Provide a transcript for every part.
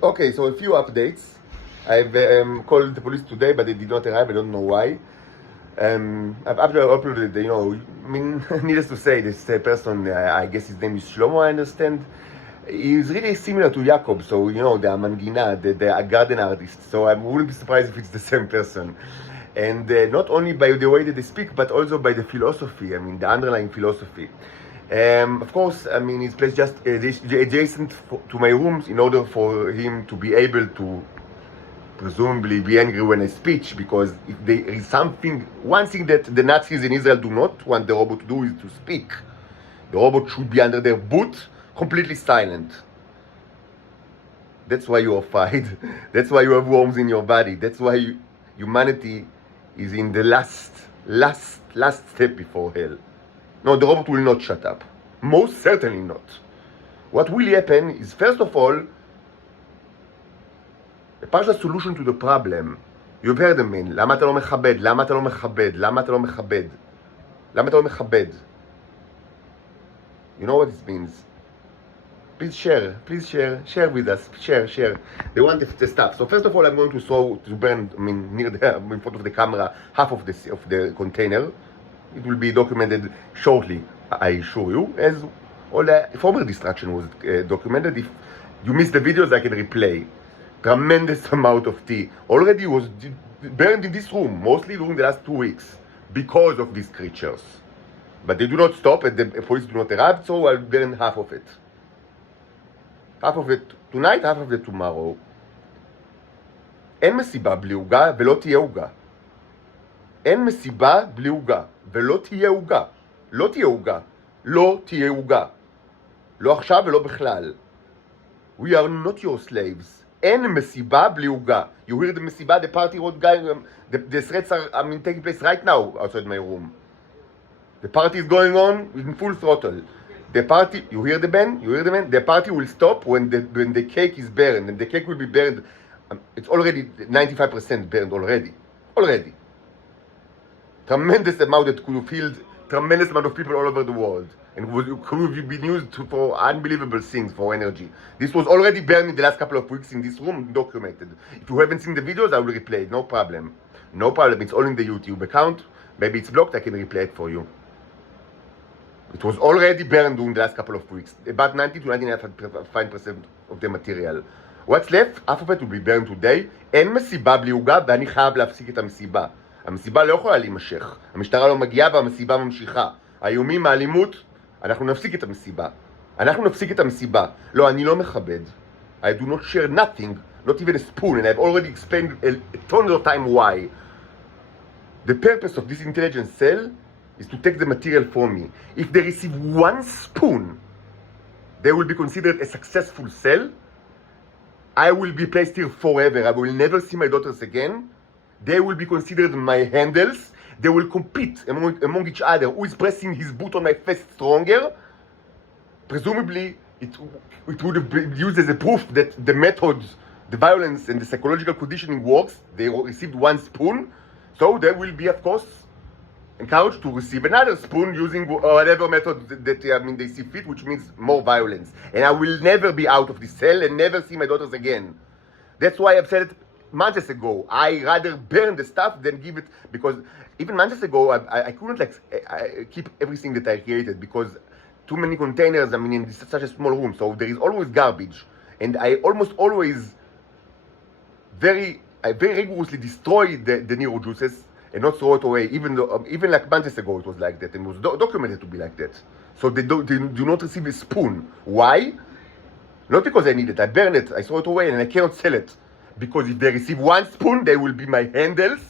Okay, so a few updates. I've called the police today, but they did not arrive. I don't know why. I've uploaded, I mean, needless to say, this person, I guess his name is Shlomo, I understand. He's really similar to Jacob, so, the Mangina, the garden artist. So I wouldn't be surprised if it's the same person. And not only by the way that they speak, but also by the philosophy, I mean, the underlying philosophy. Of course, I mean, he's placed just adjacent to my rooms in order for him to be able to presumably be angry when I speak, because if there is one thing that the Nazis in Israel do not want the robot to do is to speak. The robot should be under their boot, completely silent. That's why you are fight. That's why you have worms in your body. That's why humanity is in the last step before hell. No, the robot will not shut up. Most certainly not. What will happen is, first of all, the partial solution to the problem. You've heard them, man. למה אתה לא מכבד? למה אתה לא מכבד? למה אתה לא מכבד? למה אתה לא מכבד? You know what this means? Please share with us. Share. They want the stuff. So first of all, I'm going to burn, I mean, near the, in front of the camera, half of the container. It will be documented shortly, I assure you, as all the former destruction was documented. If you missed the videos, I can replay. Tremendous amount of tea already was burned in this room, mostly during the last 2 weeks, because of these creatures. But they do not stop, and the police do not arrive, so I'll burn half of it. Half of it tonight, half of it tomorrow. אין מסיבה בלי עוגה ולא תהיה עוגה. אין מסיבה בלי עוגה ולא תהיה עוגה. לא תהיה עוגה. לא תהיה עוגה. לא עכשיו ולא בכלל. We are not your slaves. אין מסיבה בלי עוגה. You hear the מסיבה, the party road guy, the threats are taking place right now outside my room. The party is going on in full throttle. The party, you hear the band? The party will stop when the cake is burned, and the cake will be burned. It's already 95% burned already. Tremendous amount that could have filled tremendous amount of people all over the world, and could have been used for unbelievable things, for energy. This was already burned in the last couple of weeks in this room, documented. If you haven't seen the videos, I will replay it, no problem. It's all in the YouTube account. Maybe it's blocked, I can replay it for you. It was already burned during the last couple of weeks. About 90 to 99% of the material. What's left? Half of it will be burned today. אין מסיבה בלי עוגה, ואני חייב להפסיק את המסיבה. המסיבה לא יכולה להימשך. המשטרה לא מגיעה והמסיבה ממשיכה. האיומים, האלימות, אנחנו נפסיק את המסיבה. לא, אני לא מכבד. I do not share nothing, not even a spoon, and I've already explained a ton of time why. The purpose of this intelligence cell is to take the material from me. If they receive one spoon, they will be considered a successful cell. I will be placed here forever. I will never see my daughters again. They will be considered my handles. They will compete among each other. Who is pressing his boot on my face stronger? Presumably, it would have been used as a proof that the methods, the violence and the psychological conditioning works. They received one spoon. So they will be, of course, encouraged to receive another spoon using whatever method that they see fit, which means more violence. And I will never be out of this cell and never see my daughters again. That's why I've said it months ago. I rather burn the stuff than give it, because even months ago I couldn't keep everything that I created, because too many containers, in such a small room, so there is always garbage. And I almost always very rigorously destroy the Nero juices and not throw it away, even like months ago it was like that, and it was documented to be like that. So they do not receive a spoon. Why? Not because I need it. I burn it, I throw it away, and I cannot sell it. Because if they receive one spoon, they will be my handles.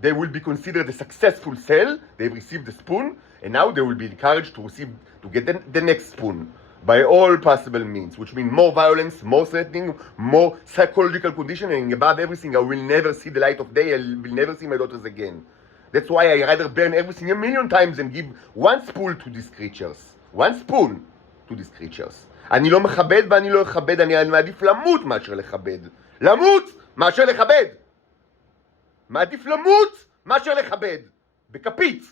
They will be considered a successful cell. They've received the spoon, and now they will be encouraged to get the next spoon by all possible means, which means more violence, more threatening, more psychological conditioning. Above everything, I will never see the light of day. I will never see my daughters again. That's why I rather burn everything 1,000,000 times and give one spoon to these creatures. One spoon to these creatures. אני לא מכבד ואני לא אכבד, אני מעדיף למות מאשר לכבד. למות מאשר לכבד. מעדיף למות מאשר לכבד. בכפית.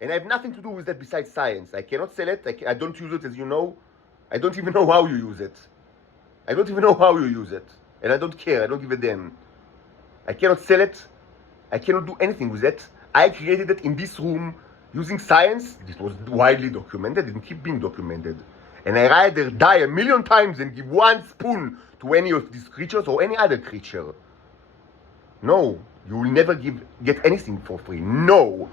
And I have nothing to do with that besides science. I cannot sell it. I don't use it, as you know. I don't even know how you use it. I don't even know how you use it. And I don't care. I don't give a damn. I cannot sell it. I cannot do anything with it. I created it in this room using science. This was widely documented and keep being documented. And I rather die 1,000,000 times than give one spoon to any of these creatures or any other creature. No, you will never get anything for free. No.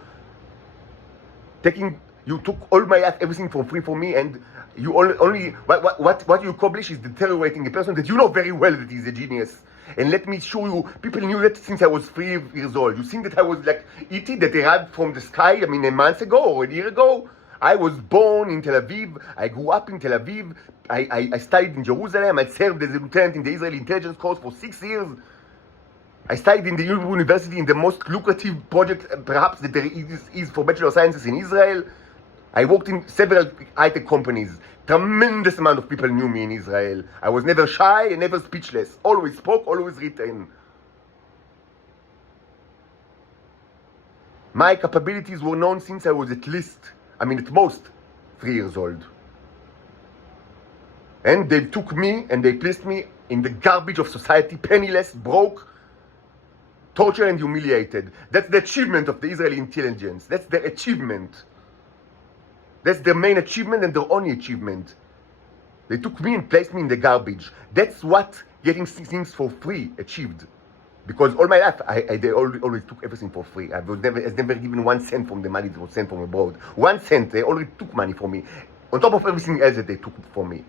You took all my life, everything for free for me, and you only what you accomplish is deteriorating a person that you know very well that he's a genius. And let me show you, people knew that since I was 3 years old. You think that I was like E.T. that arrived from the sky, a month ago or a year ago? I was born in Tel Aviv. I grew up in Tel Aviv. I studied in Jerusalem. I served as a lieutenant in the Israeli intelligence corps for 6 years. I studied in the university in the most lucrative project perhaps that there is for Bachelor of Sciences in Israel. I worked in several high-tech companies. Tremendous amount of people knew me in Israel. I was never shy and never speechless. Always spoke, always written. My capabilities were known since I was at most 3 years old. And they took me and they placed me in the garbage of society, penniless, broke, tortured and humiliated. That's the achievement of the Israeli intelligence. That's their achievement. That's their main achievement and their only achievement. They took me and placed me in the garbage. That's what getting things for free achieved. Because all my life, they always took everything for free. I was never given 1 cent from the money that was sent from abroad. 1 cent, they already took money from me. On top of everything else that they took from me.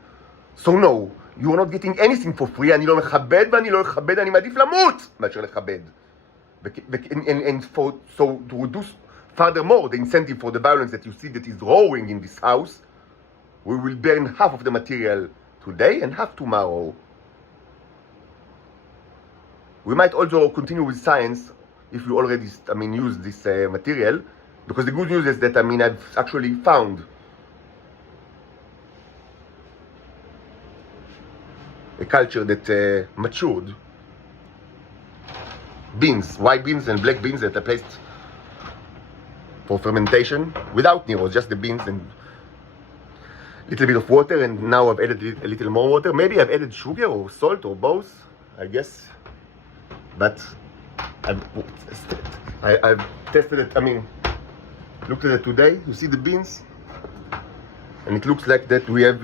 So no, you are not getting anything for free. אני לא מכבד ואני לא אכבד, אני מעדיף למות מאשר לכבד. So to reduce furthermore the incentive for the violence that you see that is roaring in this house, we will burn half of the material today and half tomorrow. We might also continue with science if we already use this material, because the good news is that I've actually found a culture that matured beans, white beans and black beans that are placed for fermentation without Neros, just the beans and a little bit of water, and now I've added a little more water. Maybe I've added sugar or salt or both, I guess. But I've tested it, looked at it today. You see the beans? And it looks like that we have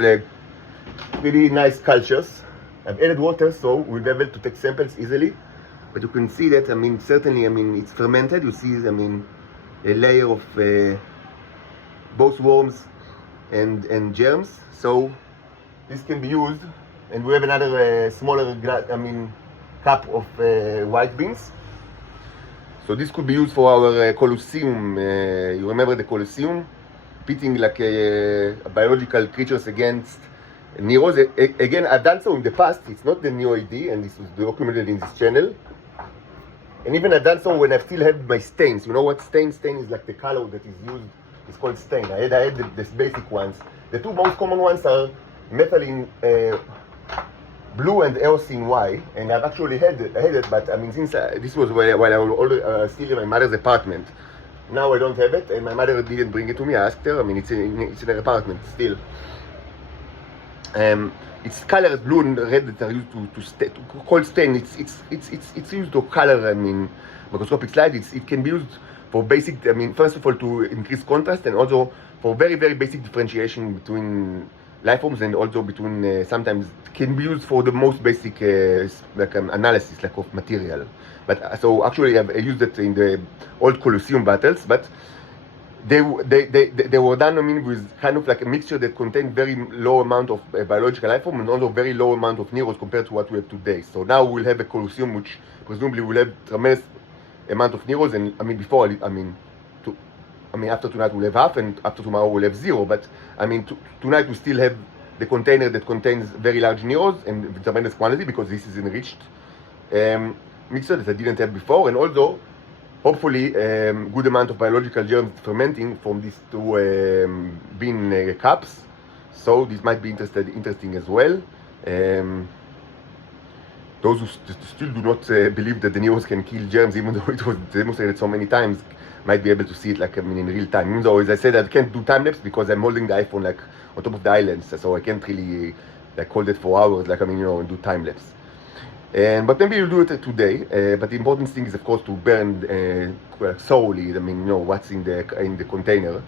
pretty nice cultures. I've added water so we'll be able to take samples easily. But you can see that, certainly, it's fermented. You see, a layer of both worms and germs. So this can be used. And we have another smaller cup of white beans. So this could be used for our Colosseum. You remember the Colosseum? Pitting like biological creatures against Neros. Again, I've done so in the past. It's not the new idea, and this was documented in this channel. And even I've done so when I still have my stains. You know what stain? Stain is like the color that is used. It's called stain. I had the basic ones. The two most common ones are methylene blue and eosine Y. And I've actually had it, but since this was while I was still in my mother's apartment. Now I don't have it, and my mother didn't bring it to me. I asked her. It's in her apartment still. Its color is blue and red that are used to call stain. It's used to color, microscopic slide. It can be used for basic, first of all to increase contrast, and also for very, very basic differentiation between life forms, and also between, sometimes can be used for the most basic, analysis, of material. But, so actually I used it in the old Colosseum battles, but they were done, with kind of like a mixture that contained very low amount of biological life form and also very low amount of Neros compared to what we have today. So now we'll have a Colosseum which presumably will have tremendous amount of Neros, and after tonight we'll have half, and after tomorrow we'll have 0. But tonight we still have the container that contains very large Neros and tremendous quantity, because this is enriched mixture that I didn't have before, and also hopefully good amount of biological germs fermenting from these two bean cups. So this might be interesting as well. Those who still do not believe that the Neros can kill germs, even though it was demonstrated so many times, might be able to see it in real time. Even though, as I said, I can't do time lapse because I'm holding the iPhone on top of the islands, so I can't really like hold it for hours, like, I mean, you know, and do time lapse. But maybe you'll do it today. But the important thing is, of course, to burn thoroughly. I mean, you know, what's in the container,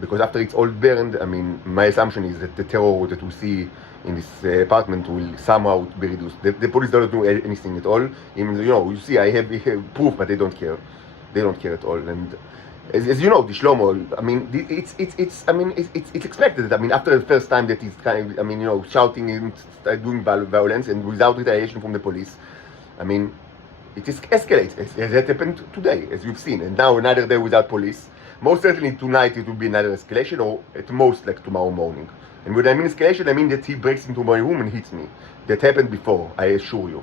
because after it's all burned, I mean, my assumption is that the terror that we see in this apartment will somehow be reduced. The police don't do anything at all. Even, you know, you see, I have proof, but they don't care. They don't care at all. And as you know, the Shlomo, I mean, it's expected. I mean, after the first time that he's kind of, I mean, you know, shouting and doing violence and without retaliation from the police, I mean, it is escalates, as it happened today, as you've seen. And now another day without police. Most certainly tonight it will be another escalation, or at most like tomorrow morning. And when I mean escalation, I mean that he breaks into my room and hits me. That happened before, I assure you.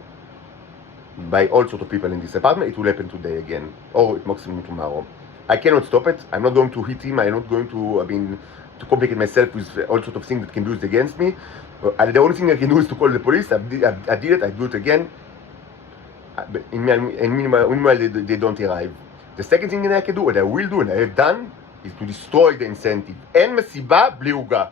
By all sorts of people in this apartment, it will happen today again, or at maximum tomorrow. I cannot stop it. I'm not going to hit him. I'm not going to, I mean, to complicate myself with all sorts of things that can be used against me. The only thing I can do is to call the police. I did it. I do it again. Meanwhile, they don't arrive. The second thing that I can do, what I will do, and I have done, is to destroy the incentive. אין מסיבה בלי עוגה.